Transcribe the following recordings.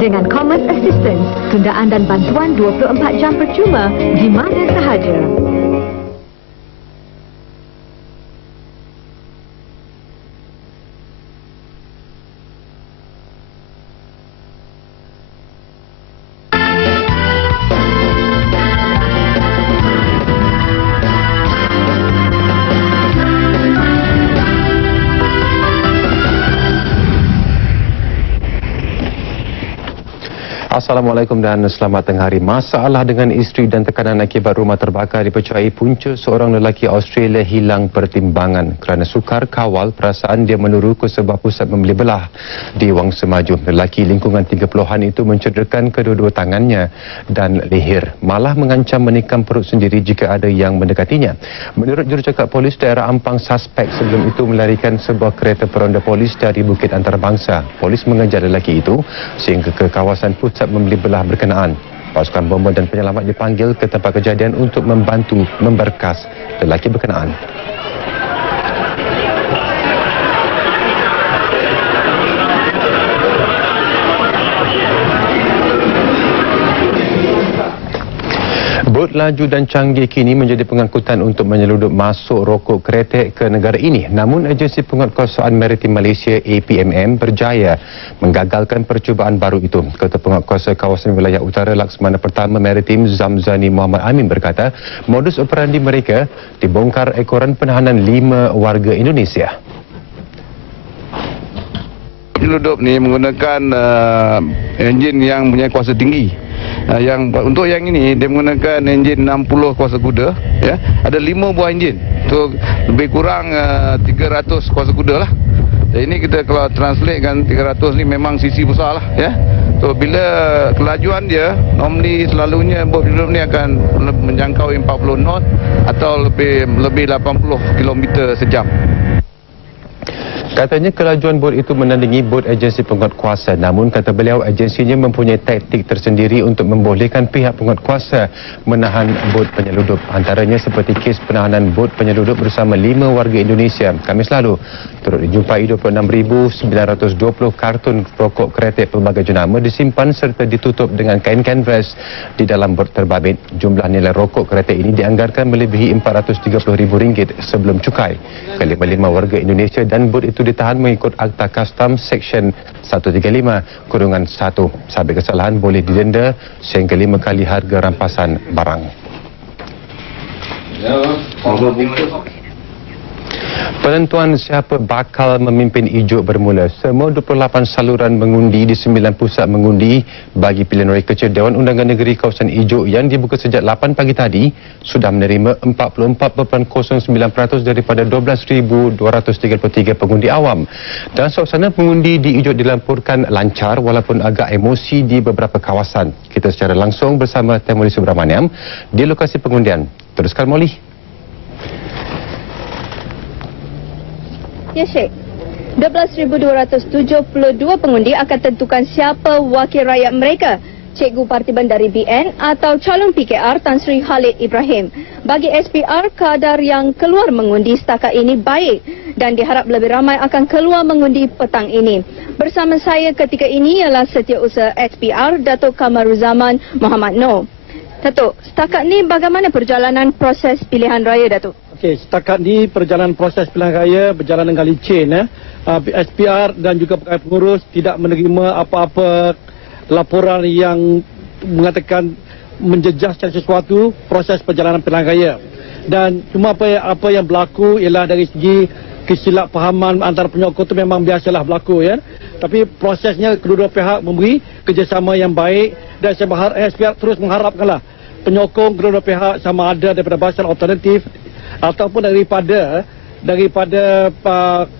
Dengan Commerce Assistance, tundaan dan bantuan 24 jam percuma di mana sahaja. Assalamualaikum dan selamat tengah hari. Masalah dengan isteri dan tekanan akibat rumah terbakar dipercayai punca seorang lelaki Australia hilang pertimbangan kerana sukar kawal perasaan dia menuru ke sebuah pusat membeli belah di Wang Semaju. Lelaki lingkungan 30-an itu mencederakan kedua-dua tangannya dan leher, malah mengancam menikam perut sendiri jika ada yang mendekatinya. Menurut jurucakap polis daerah Ampang, suspek sebelum itu melarikan sebuah kereta peronda polis dari Bukit Antarabangsa. Polis mengejar lelaki itu sehingga ke kawasan pusat membeli belah berkenaan. Pasukan bomba dan penyelamat dipanggil ke tempat kejadian untuk membantu memberkas lelaki berkenaan. Bot laju dan canggih kini menjadi pengangkutan untuk menyeludup masuk rokok kretek ke negara ini. Namun, Agensi Penguatkuasaan Maritim Malaysia APMM berjaya menggagalkan percubaan baru itu. Ketua Penguatkuasa Kawasan Wilayah Utara Laksamana Pertama Maritim Zamzani Muhammad Amin berkata, modus operandi mereka dibongkar ekoran penahanan 5 warga Indonesia. Penyeludup ni menggunakan enjin yang punya kuasa tinggi. Untuk yang ini dia menggunakan enjin 60 kuasa kuda, ya. Ada 5 buah enjin. So lebih kurang 300 kuasa kuda lah. Dan ini kita kalau translate kan 300 ni memang sisi besar lah, ya. So bila kelajuan dia normally selalunya bot penyeludup ni akan menjangkau 40 knot atau lebih 80 km sejam. Katanya kelajuan bot itu menandingi bot agensi penguatkuasa. Namun kata beliau agensinya mempunyai taktik tersendiri untuk membolehkan pihak penguatkuasa menahan bot penyeludup. Antaranya seperti kes penahanan bot penyeludup bersama 5 warga Indonesia. Khamis lalu turut dijumpai 26,920 kartun rokok kretek pelbagai jenama disimpan serta ditutup dengan kain kanvas di dalam bot terbabit. Jumlah nilai rokok kretek ini dianggarkan melebihi RM430,000 sebelum cukai. Kelima-lima warga Indonesia dan bot itu ditahan mengikut Akta Kastam Seksyen 135-1. Sabit kesalahan boleh didenda sehingga 5 kali harga rampasan barang. Penentuan siapa bakal memimpin Ijuk bermula. Semua 28 saluran mengundi di 9 pusat mengundi bagi pilihan raya kecil Dewan Undangan Negeri kawasan Ijuk yang dibuka sejak 8 pagi tadi sudah menerima 44.09% daripada 12,233 pengundi awam. Dan suasana pengundi di Ijuk dilaporkan lancar walaupun agak emosi di beberapa kawasan. Kita secara langsung bersama Temuli Subramaniam di lokasi pengundian. Teruskan Molly. Ya, Syekh. 12,272 pengundi akan tentukan siapa wakil rakyat mereka. Cikgu Partiban dari BN atau calon PKR Tan Sri Khalid Ibrahim. Bagi SPR, kadar yang keluar mengundi setakat ini baik dan diharap lebih ramai akan keluar mengundi petang ini. Bersama saya ketika ini ialah Setiausaha SPR Datuk Kamaruzaman Muhammad Noor. Datuk, setakat ni bagaimana perjalanan proses pilihan raya, Datuk? Okey, setakat ni perjalanan proses pilihan raya berjalan dengan licin. SPR dan juga pengurus tidak menerima apa-apa laporan yang mengatakan menjejaskan sesuatu proses perjalanan pilihan raya. Dan cuma apa yang berlaku ialah dari segi kesilapfahaman antara penyokong itu memang biasalah berlaku, ya. Tapi prosesnya kedua-dua pihak memberi kerjasama yang baik dan saya berharap SPR terus mengharapkanlah penyokong kedua-dua pihak sama ada daripada Barisan Alternatif ataupun daripada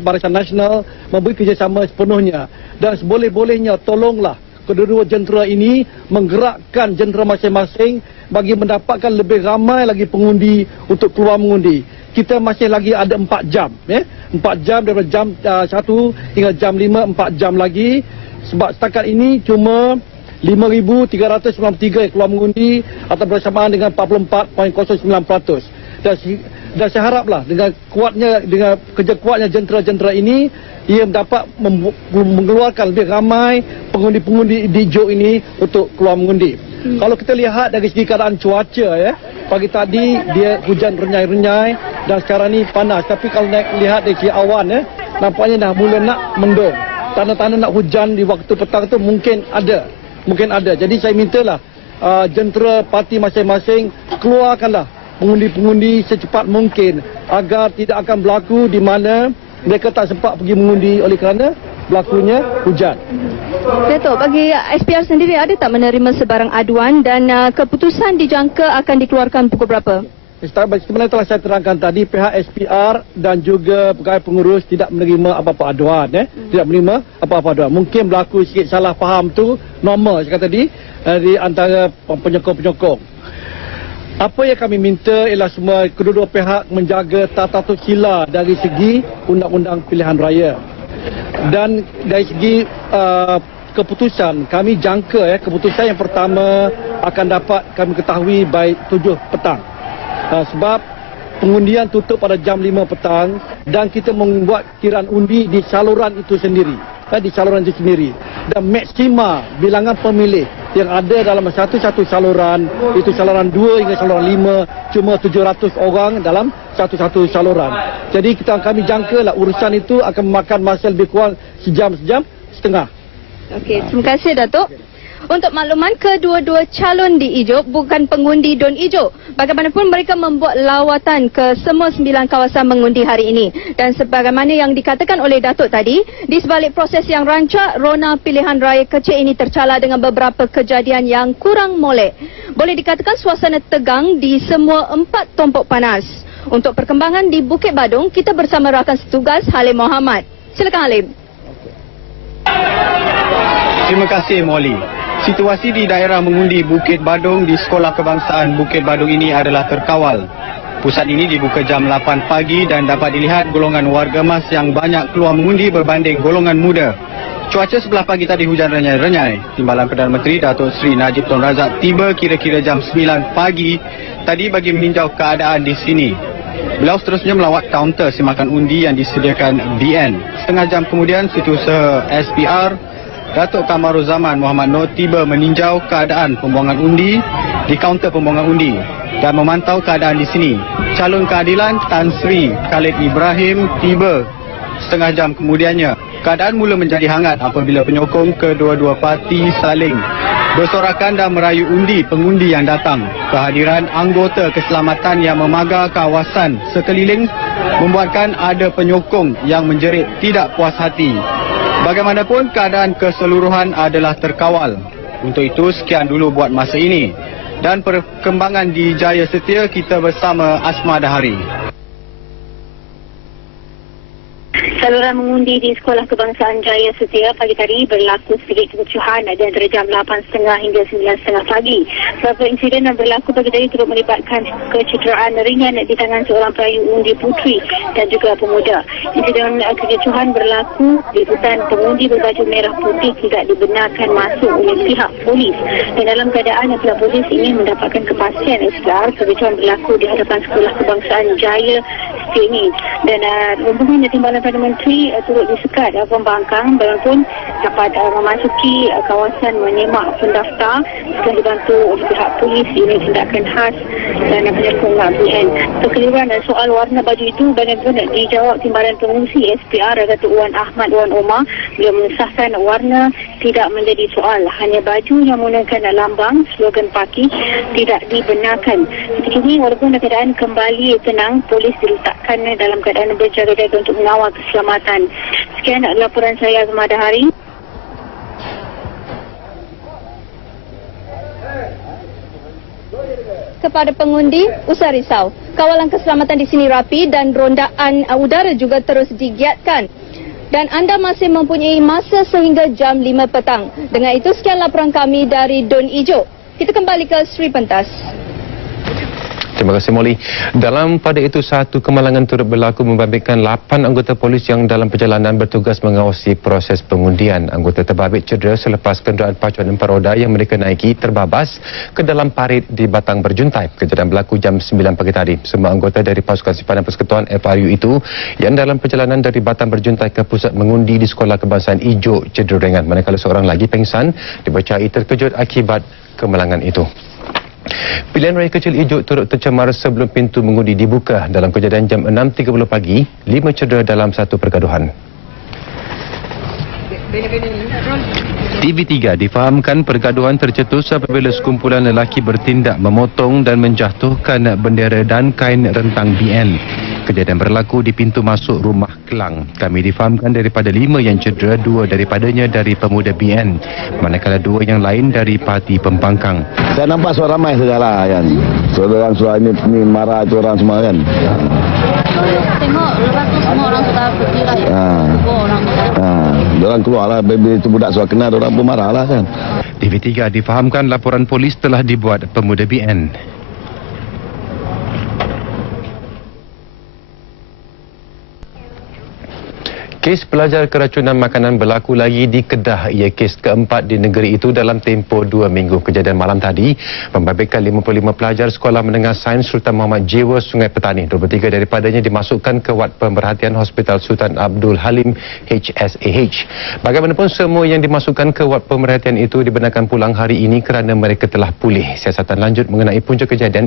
Barisan Nasional memberi kerjasama sepenuhnya. Dan seboleh-bolehnya tolonglah kedua-dua jentera ini menggerakkan jentera masing-masing bagi mendapatkan lebih ramai lagi pengundi untuk keluar mengundi. Kita masih lagi ada 4 jam, 4 jam daripada jam 1 hingga jam 5, 4 jam lagi. Sebab setakat ini cuma 5,393 keluar mengundi atau bersamaan dengan 44.09%. Dan Dan saya haraplah dengan kerja kuatnya jentera-jentera ini, ia dapat mengeluarkan lebih ramai pengundi-pengundi di Jog ini untuk keluar mengundi. Kalau kita lihat dari segi keadaan cuaca ya, pagi tadi dia hujan renyai-renyai dan sekarang ni panas. Tapi kalau lihat dari segi awan ya, nampaknya dah mula nak mendung. Tanda-tanda nak hujan di waktu petang tu mungkin ada. Jadi saya mintalah jentera parti masing-masing keluarkanlah pengundi-pengundi secepat mungkin agar tidak akan berlaku di mana mereka tak sempat pergi mengundi oleh kerana berlakunya hujan. Dato', bagi SPR sendiri ada tak menerima sebarang aduan dan keputusan dijangka akan dikeluarkan pukul berapa? Sebenarnya telah saya terangkan tadi, pihak SPR dan juga pegawai pengurus tidak menerima apa-apa aduan. Tidak menerima apa-apa aduan. Mungkin berlaku sikit salah faham tu normal saya kata tadi di antara penyokong-penyokong. Apa yang kami minta ialah semua kedua-dua pihak menjaga tata tertib dari segi undang-undang pilihan raya. Dan dari segi keputusan, kami jangka keputusan yang pertama akan dapat kami ketahui by 7 petang. Sebab pengundian tutup pada jam 5 petang dan kita membuat kiraan undi di saluran itu sendiri. Dan maksima bilangan pemilih yang ada dalam satu saluran, itu saluran 2 hingga saluran 5, cuma 700 orang dalam satu saluran. Jadi kami jangkalah urusan itu akan memakan masa lebih kurang sejam setengah. Okey, terima kasih Datuk. Untuk makluman, kedua-dua calon di Ijo bukan pengundi Don Ijo. Bagaimanapun mereka membuat lawatan ke semua 9 kawasan mengundi hari ini. Dan sebagaimana yang dikatakan oleh Datuk tadi, di sebalik proses yang rancak, rona pilihan raya kecil ini tercala dengan beberapa kejadian yang kurang molek. Boleh dikatakan suasana tegang di semua 4 tombok panas. Untuk perkembangan di Bukit Badung, kita bersama rakan setugas Halim Mohamad. Silakan Halim. Terima kasih Molly. Situasi di daerah mengundi Bukit Badung di Sekolah Kebangsaan Bukit Badung ini adalah terkawal. Pusat ini dibuka jam 8 pagi dan dapat dilihat golongan warga emas yang banyak keluar mengundi berbanding golongan muda. Cuaca sebelah pagi tadi hujan renyai-renyai. Timbalan Perdana Menteri Datuk Seri Najib Tun Razak tiba kira-kira jam 9 pagi tadi bagi meninjau keadaan di sini. Beliau seterusnya melawat kaunter simakan undi yang disediakan BN. Setengah jam kemudian, Setiausaha SPR Datuk Kamaruzzaman Muhammad Noor tiba meninjau keadaan pembuangan undi di kaunter pembuangan undi dan memantau keadaan di sini. Calon keadilan Tan Sri Khalid Ibrahim tiba setengah jam kemudiannya. Keadaan mula menjadi hangat apabila penyokong kedua-dua parti saling bersorakan dan merayu undi pengundi yang datang. Kehadiran anggota keselamatan yang memagar kawasan sekeliling membuatkan ada penyokong yang menjerit tidak puas hati. Bagaimanapun, keadaan keseluruhan adalah terkawal. Untuk itu, sekian dulu buat masa ini. Dan perkembangan di Jaya Setia, kita bersama Asma Dahari. Saluran mengundi di Sekolah Kebangsaan Jaya Setia pagi tadi berlaku sedikit kericuhan di antara jam 8.30 hingga 9.30 pagi. Beberapa insiden yang berlaku pagi tadi turut melibatkan kecederaan ringan di tangan seorang perayu undi puteri dan juga pemuda. Insiden kericuhan berlaku di hutan pengundi berbaju merah putih tidak dibenarkan masuk oleh pihak polis. Dan dalam keadaan pihak polis ingin mendapatkan kepastian SPR, kericuhan berlaku di hadapan Sekolah Kebangsaan Jaya Setia ini. Dan rombongan Timbalan Perdana Menteri turut disekat pembangkang walaupun dapat memasuki kawasan menyemak pendaftar setelah dibantu oleh pihak polis unit tindakan khas dan penyokong BN. Kekeliruan soal warna baju itu benar-benar dijawab Timbalan Pengungsi SPR Datuk Wan Ahmad Wan Omar. Beliau mengesahkan warna tidak menjadi soal, hanya baju yang menggunakan lambang slogan parti tidak dibenarkan. Ketika ini walaupun keadaan kembali tenang, polis diletakkan dalam keadaan berjaga-jaga untuk mengawal keselamatan. Sekian laporan saya Azma Dahari. Kepada pengundi, usah risau. Kawalan keselamatan di sini rapi dan rondaan udara juga terus digiatkan. Dan anda masih mempunyai masa sehingga jam 5 petang. Dengan itu, sekian laporan kami dari Don Ijo. Kita kembali ke Sri Pentas. Terima kasih Molly. Dalam pada itu, satu kemalangan turut berlaku membabitkan 8 anggota polis yang dalam perjalanan bertugas mengawasi proses pengundian. Anggota terbabit cedera selepas kenderaan pacuan 4 roda yang mereka naiki terbabas ke dalam parit di Batang Berjuntai. Kejadian berlaku jam 9 pagi tadi. Semua anggota dari pasukan simpanan persekutuan FRU itu yang dalam perjalanan dari Batang Berjuntai ke pusat mengundi di Sekolah Kebangsaan Ijo cedera ringan, manakala seorang lagi pengsan dipercayai terkejut akibat kemalangan itu. Pilihan raya kecil Ijo turut tercemar sebelum pintu mengundi dibuka. Dalam kejadian jam 6.30 pagi, 5 cedera dalam satu pergaduhan. TV3 difahamkan pergaduhan tercetus apabila sekumpulan lelaki bertindak memotong dan menjatuhkan bendera dan kain rentang BN. Kejadian berlaku di pintu masuk rumah Kelang. Kami difahamkan daripada 5 yang cedera, 2 daripadanya dari pemuda BN, manakala 2 yang lain dari parti pembangkang. Saya nampak suara ramai sajalah kan. Suara ini marah itu orang semua kan. Tengok lepas tu semua orang sudah pergi lah ya. Orang keluar lah, bila itu budak suara kenal, orang pun marah lah kan. TV3 difahamkan laporan polis telah dibuat pemuda BN. Kes pelajar keracunan makanan berlaku lagi di Kedah. Ia kes keempat di negeri itu dalam tempoh 2 minggu. Kejadian malam tadi membabitkan 55 pelajar Sekolah Menengah Sains Sultan Muhammad Jewa Sungai Petani. 23 daripadanya dimasukkan ke wad pemerhatian Hospital Sultan Abdul Halim HSAH. Bagaimanapun, semua yang dimasukkan ke wad pemerhatian itu dibenarkan pulang hari ini kerana mereka telah pulih. Siasatan lanjut mengenai punca kejadian